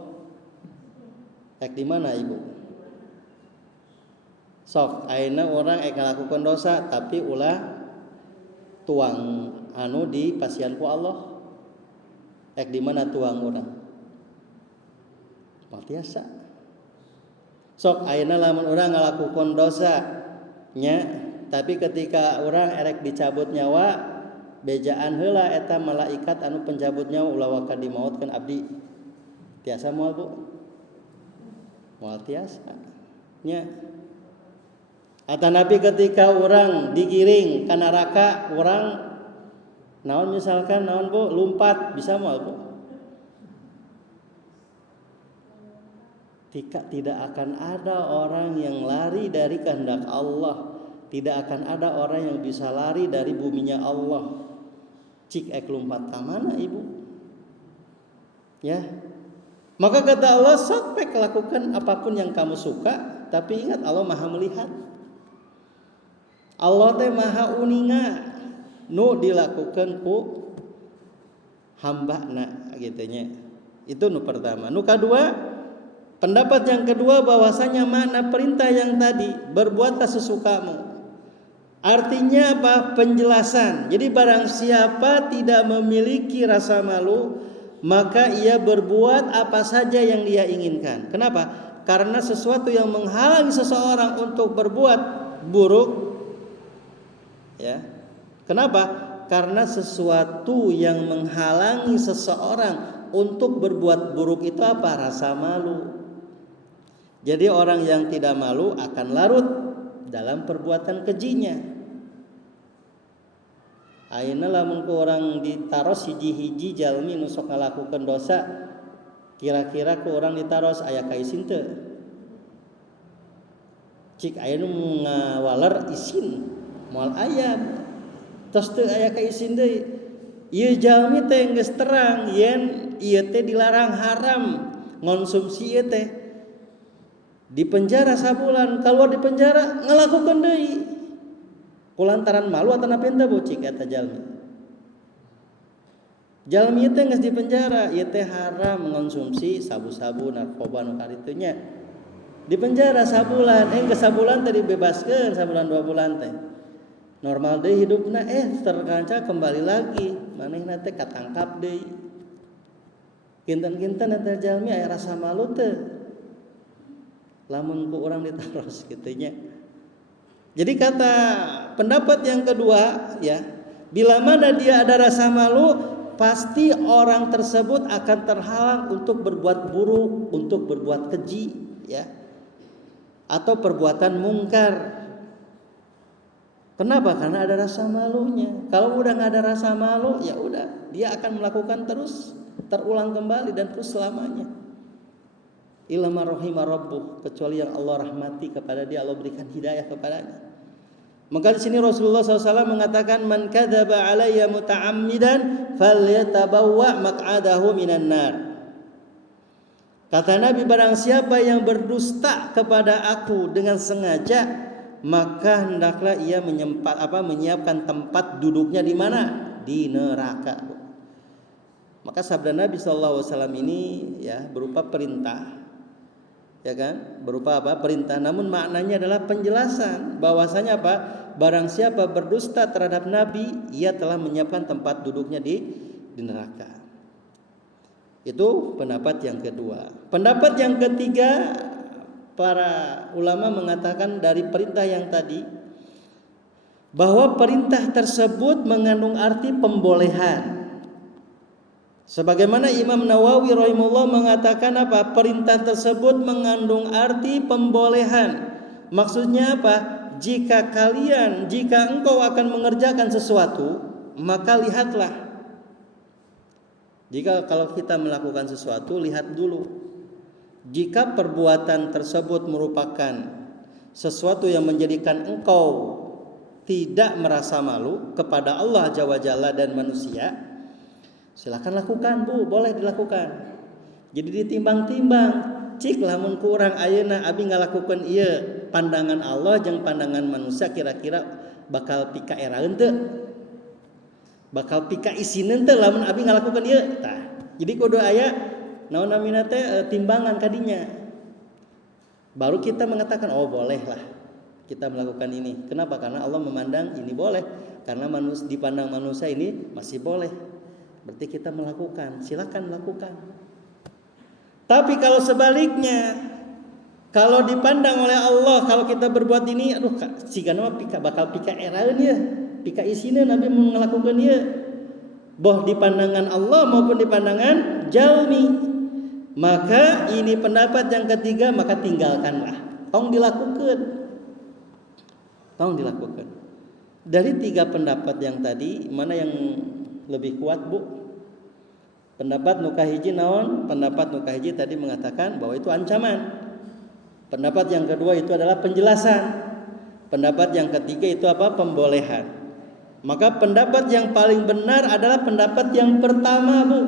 Ek di mana, Ibu? Sok ayeuna orang ngalakukan dosa, tapi ulah tuang anu di pasianku Allah. Ek di mana tuang urang? Matiasa. Sok ayeuna lamun urang ngalakukeun dosa nya, tapi ketika urang erek dicabut nyawa, bejaan heula eta malaikat anu pencabut nyawa ulah waka dimautkeun abdi. Tiasa moal, Bu? Moal tiasa. Nya. Ata Nabi ketika urang digiring ka neraka, urang naon misalkan naon, Bu, lumpat, bisa moal, Bu? Tidak akan ada orang yang lari dari kehendak Allah. Tidak akan ada orang yang bisa lari dari buminya Allah. Cik ek lumpat ka mana, Ibu? Ya. Maka kata Allah, sok pek lakukan apapun yang kamu suka, tapi ingat Allah Maha melihat. Allah teh Maha uninga nu dilakukan ku hambana gitunya. Itu nu pertama. Nu kedua, pendapat yang kedua bahwasanya makna perintah yang tadi, berbuatlah sesukamu. Artinya apa? Penjelasan. Jadi barang siapa tidak memiliki rasa malu, maka ia berbuat apa saja yang dia inginkan. Kenapa? Karena sesuatu yang menghalangi seseorang untuk berbuat buruk. Ya. Kenapa? Karena sesuatu yang menghalangi seseorang untuk berbuat buruk itu apa? Rasa malu. Jadi orang yang tidak malu akan larut dalam perbuatan kejinya. Ayeuna lamun ku orang ditaros hiji-hiji jalmi nu sok ngalakukeun dosa, kira-kira ku orang ditaros aya ka isin teu? Cik aya nu ngawaler isin moal aya. Tos teu aya ka isin deui. Ieu jalmi teh geus terang yen ieu teh dilarang haram ngonsumsi ieu teh. Di penjara sabulan, keluar di penjara ngalakukeun deui. Kulantaran malu atau napi ente bocik eta jalmi. Jalmi teh geus di penjara, ieu teh haram mengonsumsi sabu-sabu narkoba nu karitunya. Di penjara sabulan, geus sabulan teh dibebaskeun, sabulan 2 bulan teh. Normal deui hidupna terkanca kembali lagi, manehna teh katangkap deui. Kinten-kinten eta jalmi aya rasa malu teu? Lamun ku urang ditaros kitu nya. Jadi kata pendapat yang kedua ya, bila mana dia ada rasa malu, pasti orang tersebut akan terhalang untuk berbuat buruk, untuk berbuat keji ya. Atau perbuatan mungkar. Kenapa? Karena ada rasa malunya. Kalau udah enggak ada rasa malu, ya udah, dia akan melakukan terus, terulang kembali dan terus selamanya. Ilma rahimah rabbuh, kecuali yang Allah rahmati kepada dia, Allah berikan hidayah kepadanya. Maka di sini Rasulullah SAW mengatakan, man kadzaba alayya muta'ammidan falyatabawwa maq'adahu minan nar. Kata Nabi, barang siapa yang berdusta kepada aku dengan sengaja, maka hendaklah ia menyiapkan tempat duduknya di mana? Di neraka. Maka sabda Nabi SAW ini ya berupa perintah. Ya kan, berupa apa? Perintah, namun maknanya adalah penjelasan bahwasanya apa? Barang siapa berdusta terhadap Nabi, ia telah menyiapkan tempat duduknya di neraka. Itu pendapat yang kedua. Pendapat yang ketiga, para ulama mengatakan dari perintah yang tadi, bahwa perintah tersebut mengandung arti pembolehan. Sebagaimana Imam Nawawi rahimahullah mengatakan apa? Perintah tersebut mengandung arti pembolehan. Maksudnya apa? Jika engkau akan mengerjakan sesuatu, maka lihatlah. Kalau kita melakukan sesuatu, lihat dulu. Jika perbuatan tersebut merupakan sesuatu yang menjadikan engkau tidak merasa malu kepada Allah Azza wa Jalla dan manusia, silakan lakukan, Bu, boleh dilakukan. Jadi ditimbang-timbang, cik lamun ku urang ayeuna abi ngalakukeun ieu, pandangan Allah jeung pandangan manusia kira-kira bakal pika eraeun teu? Bakal pika isineun teu lamun abi ngalakukeun ieu? Tah. Jadi kudu aya naon namina teh timbangan kadinya. Baru kita mengatakan, oh bolehlah kita melakukan ini. Kenapa? Karena Allah memandang ini boleh. Karena dipandang manusia ini masih boleh. Berarti kita melakukan, silakan lakukan. Tapi kalau sebaliknya, kalau dipandang oleh Allah, kalau kita berbuat ini, aduh sigana mah bakal pika eraeun ya, pika isina Nabi melakukan ieu. Boh di pandangan Allah maupun di pandangan jalmi. Maka ini pendapat yang ketiga, maka tinggalkanlah. Tong dilakukan. Dari 3 pendapat yang tadi, mana yang lebih kuat, Bu? Pendapat nukahiji naon? Pendapat nukahiji tadi mengatakan bahwa itu ancaman. Pendapat yang kedua itu adalah penjelasan. Pendapat yang ketiga itu apa? Pembolehan. Maka pendapat yang paling benar adalah pendapat yang pertama, Bu.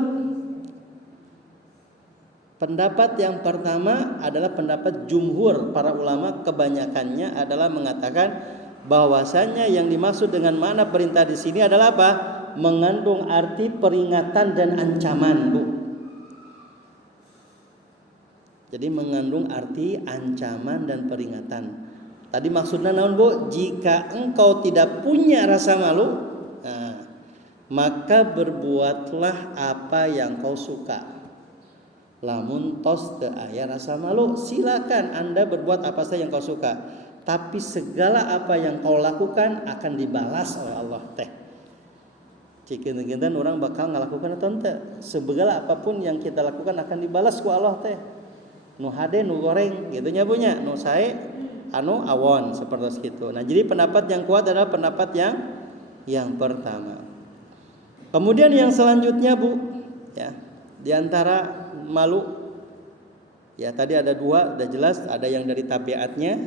Pendapat yang pertama adalah pendapat jumhur para ulama, kebanyakannya adalah mengatakan bahwasanya yang dimaksud dengan makna perintah di sini adalah apa? Mengandung arti peringatan dan ancaman, Bu. Jadi mengandung arti ancaman dan peringatan. Tadi maksudnya naon, Bu? Jika engkau tidak punya rasa malu, maka berbuatlah apa yang kau suka. Lamun tos teu aya rasa malu, silakan Anda berbuat apa saja yang kau suka. tapi segala apa yang kau lakukan akan dibalas oleh Allah teh. Cikeun-keun orang bakal ngalakukan atau ente. Segala apapun yang kita lakukan akan dibalas ku Allah teh. Nu hade nu goreng gitu nya punya, nu sae anu awon seperti itu. Nah, jadi pendapat yang kuat adalah pendapat yang pertama. Kemudian yang selanjutnya Bu, ya, di antara malu, ya tadi ada dua, udah jelas, ada yang dari tabiatnya,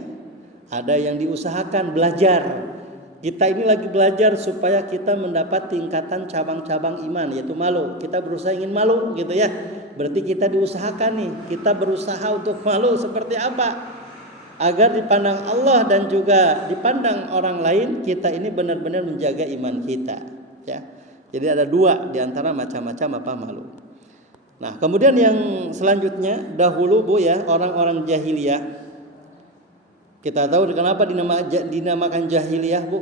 ada yang diusahakan belajar. Kita ini lagi belajar supaya kita mendapat tingkatan cabang-cabang iman, yaitu malu. Kita berusaha ingin malu gitu ya. Berarti kita diusahakan nih, kita berusaha untuk malu seperti apa? Agar dipandang Allah dan juga dipandang orang lain, kita ini benar-benar menjaga iman kita, ya. Jadi ada dua di antara macam-macam apa malu. Nah, kemudian yang selanjutnya, dahulu Bu ya, orang-orang jahiliyah. Kita tahu kenapa dinamakan jahiliyah Bu?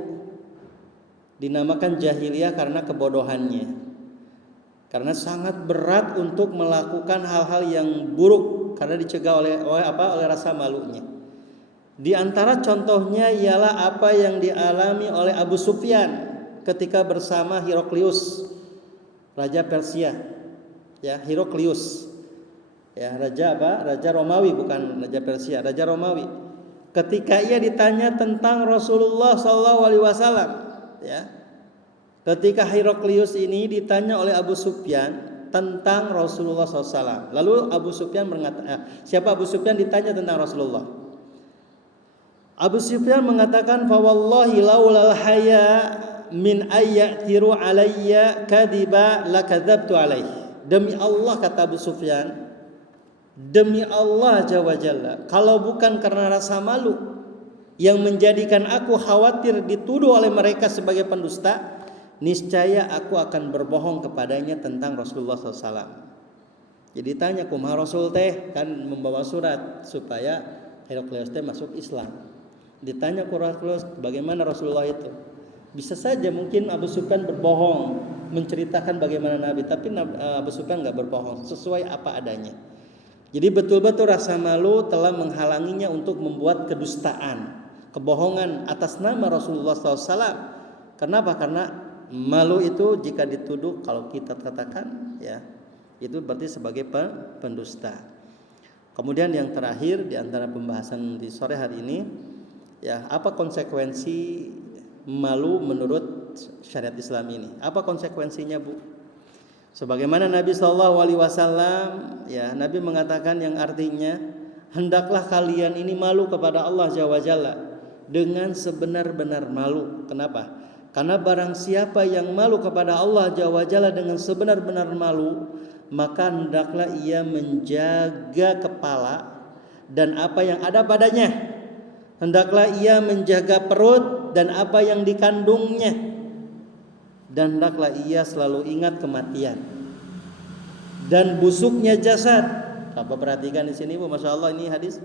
Dinamakan jahiliyah karena kebodohannya. Karena sangat berat untuk melakukan hal-hal yang buruk karena dicegah oleh rasa malunya. Di antara contohnya ialah apa yang dialami oleh Abu Sufyan ketika bersama Heraklius, raja Persia. Ya, Heraklius. Ya, raja Romawi, bukan raja Persia, raja Romawi. Ketika ia ditanya tentang Rasulullah SAW, ya, ketika Heraklius ini ditanya oleh Abu Sufyan tentang Rasulullah SAW, lalu Abu Sufyan siapa Abu Sufyan ditanya tentang Rasulullah? Abu Sufyan mengatakan, fa wallahi laulal haya min ayyatiru alayya kadiba lakadzabtu alaih. Demi Allah, kata Abu Sufyan, demi Allah Azza wa Jalla, kalau bukan karena rasa malu yang menjadikan aku khawatir dituduh oleh mereka sebagai pendusta, niscaya aku akan berbohong kepadanya tentang Rasulullah SAW. Jadi tanya kumaha Rasul teh, kan membawa surat supaya Heraklius teh masuk Islam. Ditanya ku Heraklius bagaimana Rasulullah itu. Bisa saja mungkin Abu Sufyan berbohong menceritakan bagaimana Nabi, tapi Abu Sufyan enggak berbohong, sesuai apa adanya. Jadi betul-betul rasa malu telah menghalanginya untuk membuat kedustaan, kebohongan atas nama Rasulullah SAW. Kenapa? Karena malu itu jika dituduh, kalau kita katakan, ya, itu berarti sebagai pendusta. Kemudian yang terakhir di antara pembahasan di sore hari ini, ya, apa konsekuensi malu menurut syariat Islam ini? Apa konsekuensinya Bu? Sebagaimana Nabi SAW, ya, Nabi mengatakan yang artinya, hendaklah kalian ini malu kepada Allah Azza wa Jalla dengan sebenar-benar malu. Kenapa? Karena barang siapa yang malu kepada Allah Azza wa Jalla dengan sebenar-benar malu, maka hendaklah ia menjaga kepala dan apa yang ada padanya. Hendaklah ia menjaga perut dan apa yang dikandungnya. Dan hendaklah ia selalu ingat kematian dan busuknya jasad. Apa perhatikan di sini Bu, Masya Allah ini hadis.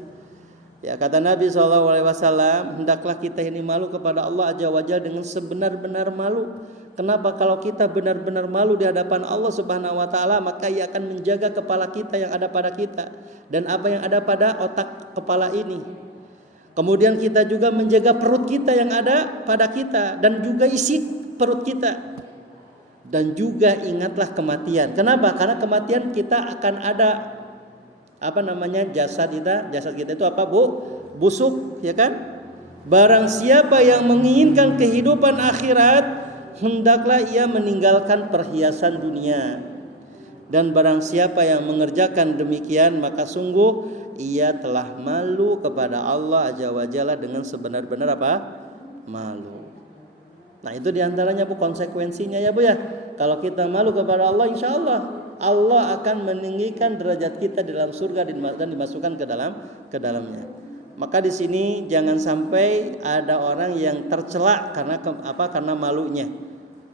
Ya, kata Nabi SAW, hendaklah kita ini malu kepada Allah Azza wa Jalla dengan sebenar-benar malu. Kenapa? Kalau kita benar-benar malu di hadapan Allah Subhanahu wa Ta'ala, maka ia akan menjaga kepala kita yang ada pada kita dan apa yang ada pada otak kepala ini. Kemudian kita juga menjaga perut kita yang ada pada kita dan juga isi perut kita. Dan juga ingatlah kematian. Kenapa? Karena kematian kita akan ada jasad kita itu apa Bu? Busuk, ya kan? Barang siapa yang menginginkan kehidupan akhirat, hendaklah ia meninggalkan perhiasan dunia. Dan barang siapa yang mengerjakan demikian, maka sungguh ia telah malu kepada Allah Azza wa Jalla dengan sebenar-benar malu. Nah, itu diantaranya Bu konsekuensinya ya Bu ya. Kalau kita malu kepada Allah, insya Allah akan meninggikan derajat kita di dalam surga dan dimasukkan ke dalamnya. Maka di sini jangan sampai ada orang yang tercela karena malunya.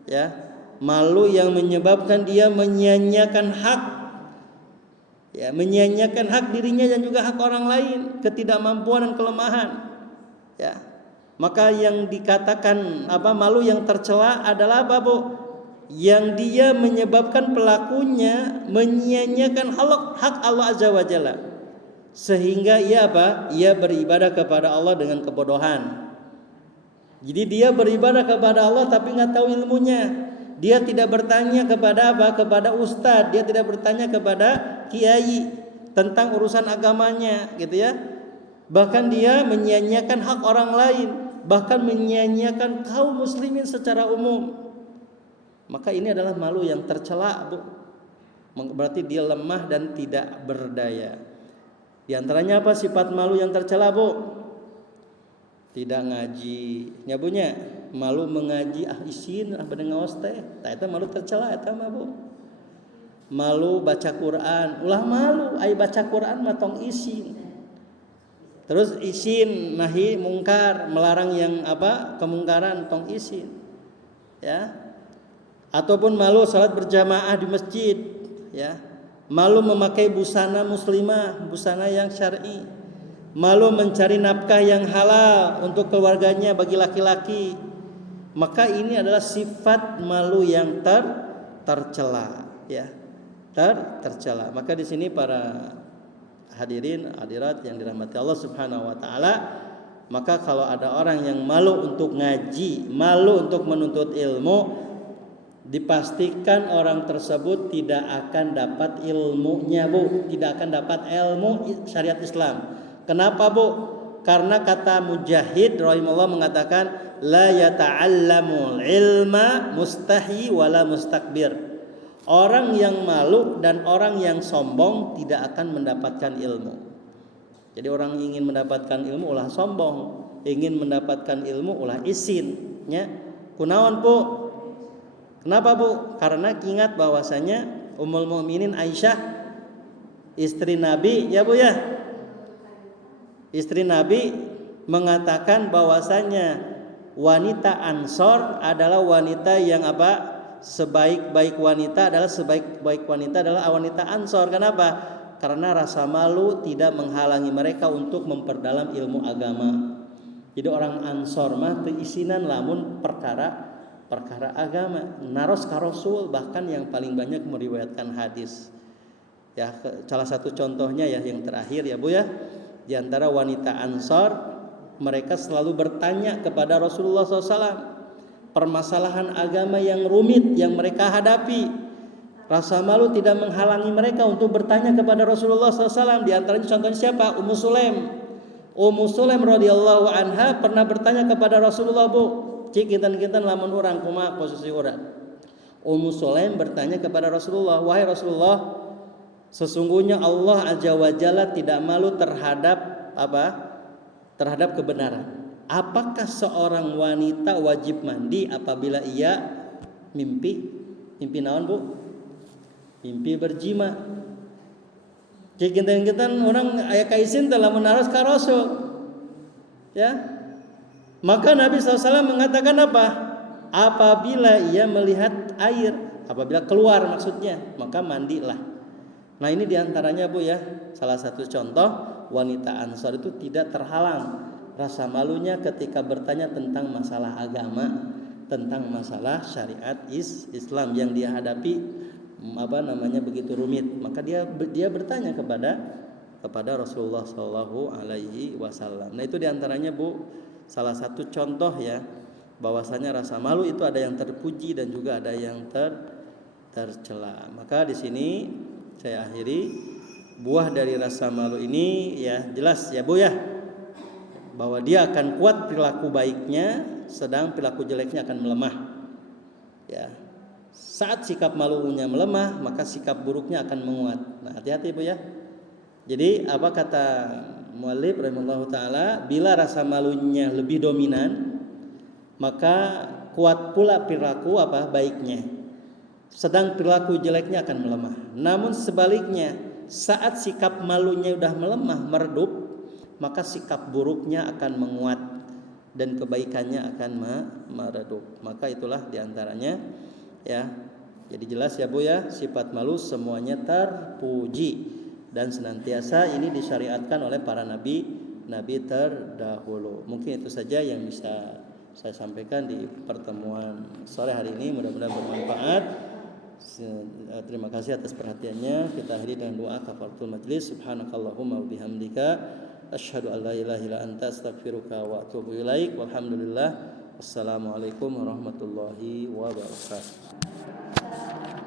Ya, malu yang menyebabkan dia menyia-nyiakan hak. Ya, menyia-nyiakan hak dirinya dan juga hak orang lain, ketidakmampuan dan kelemahan. Ya. Maka yang dikatakan malu yang tercela adalah apa Bu? Yang dia menyebabkan pelakunya menyia-nyiakan hak Allah Azza wa Jalla. sehingga ia apa? Ia beribadah kepada Allah dengan kebodohan. Jadi dia beribadah kepada Allah tapi nggak tahu ilmunya. Dia tidak bertanya kepada apa? Kepada ustadz. Dia tidak bertanya kepada kiai tentang urusan agamanya, gitu ya. Bahkan dia menyia-nyiakan hak orang lain, bahkan menyia-nyiakan kaum muslimin secara umum. Maka ini adalah malu yang tercela, Bu. Berarti dia lemah dan tidak berdaya. Di antaranya apa sifat malu yang tercela, Bu? Tidak ngaji, nyabunya malu mengaji isin bedengaos teh, eta malu tercela eta mah, Bu. Malu baca Quran, ulah malu ai baca Quran mah tong isin. Terus isin nahi mungkar, melarang yang apa? Kemungkaran tong isin. Ya. Ataupun malu salat berjamaah di masjid, ya. Malu memakai busana muslimah, busana yang syar'i. Malu mencari nafkah yang halal untuk keluarganya bagi laki-laki. Maka ini adalah sifat malu yang tercela, ya. Tercela. Maka di sini para hadirin hadirat yang dirahmati Allah Subhanahu wa taala, maka kalau ada orang yang malu untuk ngaji, malu untuk menuntut ilmu, dipastikan orang tersebut tidak akan dapat ilmunya, Bu, tidak akan dapat ilmu syariat Islam. Kenapa, Bu? Karena kata Mujahid rahimahullah mengatakan la yata'allamul ilma mustahi wala mustakbir. Orang yang malu dan orang yang sombong tidak akan mendapatkan ilmu. Jadi orang ingin mendapatkan ilmu ulah sombong, ingin mendapatkan ilmu ulah isin, nya. Kunaon, Bu? Kenapa, Bu? Karena ingat bahwasanya Ummul Mukminin Aisyah istri Nabi, ya Bu ya. Istri Nabi mengatakan bahwasanya wanita Ansor adalah wanita yang apa? Sebaik-baik wanita adalah wanita Ansor. Kenapa? Karena rasa malu tidak menghalangi mereka untuk memperdalam ilmu agama. Jadi orang Ansor mah teu isinan lamun perkara agama, naros ka Rasul, bahkan yang paling banyak meriwayatkan hadis. Ya, salah satu contohnya ya yang terakhir ya Bu ya. Di antara wanita Ansor, mereka selalu bertanya kepada Rasulullah SAW permasalahan agama yang rumit yang mereka hadapi. Rasa malu tidak menghalangi mereka untuk bertanya kepada Rasulullah SAW. Di antaranya contohnya siapa? Ummu Sulaim radhiyallahu anha pernah bertanya kepada Rasulullah, Bu, cik kinten-kinten lamun urang kumaha posisi urang. Ummu Sulaim bertanya kepada Rasulullah, wahai Rasulullah, sesungguhnya Allah Azza wa Jalla tidak malu terhadap apa? Terhadap kebenaran. Apakah seorang wanita wajib mandi apabila ia mimpi? Mimpi naon, Bu? Mimpi berjima. Cik kinten-kinten orang aya kaisin teh lamun naros ka Rasul. Ya. Maka Nabi SAW mengatakan apa? Apabila ia melihat air, apabila keluar maksudnya, maka mandilah. Nah ini diantaranya, Bu ya, salah satu contoh wanita Ansor itu tidak terhalang rasa malunya ketika bertanya tentang masalah agama, tentang masalah syariat Islam yang dia hadapi begitu rumit. Maka dia bertanya kepada Rasulullah Shallallahu Alaihi Wasallam. Nah itu diantaranya, Bu, salah satu contoh ya bahwasanya rasa malu itu ada yang terpuji dan juga ada yang tercela. Maka di sini saya akhiri, buah dari rasa malu ini ya jelas ya Bu ya, bahwa dia akan kuat perilaku baiknya, sedang perilaku jeleknya akan melemah. Ya. Saat sikap malunya melemah, maka sikap buruknya akan menguat. Nah, hati-hati Bu ya. Jadi apa kata muallif rahimahullahu taala, bila rasa malunya lebih dominan, maka kuat pula perilaku baiknya. Sedang perilaku jeleknya akan melemah. Namun sebaliknya, saat sikap malunya sudah melemah, meredup, maka sikap buruknya akan menguat dan kebaikannya akan meredup. Maka itulah diantaranya ya. Jadi jelas ya Bu ya, sifat malu semuanya terpuji dan senantiasa ini disyariatkan oleh para nabi terdahulu. Mungkin itu saja yang bisa saya sampaikan di pertemuan sore hari ini, mudah-mudahan bermanfaat. Terima kasih atas perhatiannya. Kita akhiri dengan doa kafaratul majlis. Subhanakallahumma wa bihamdika asyhadu an la ilaha illa anta astaghfiruka wa atubu ilaik. Walhamdulillah. Wassalamualaikum warahmatullahi wabarakatuh.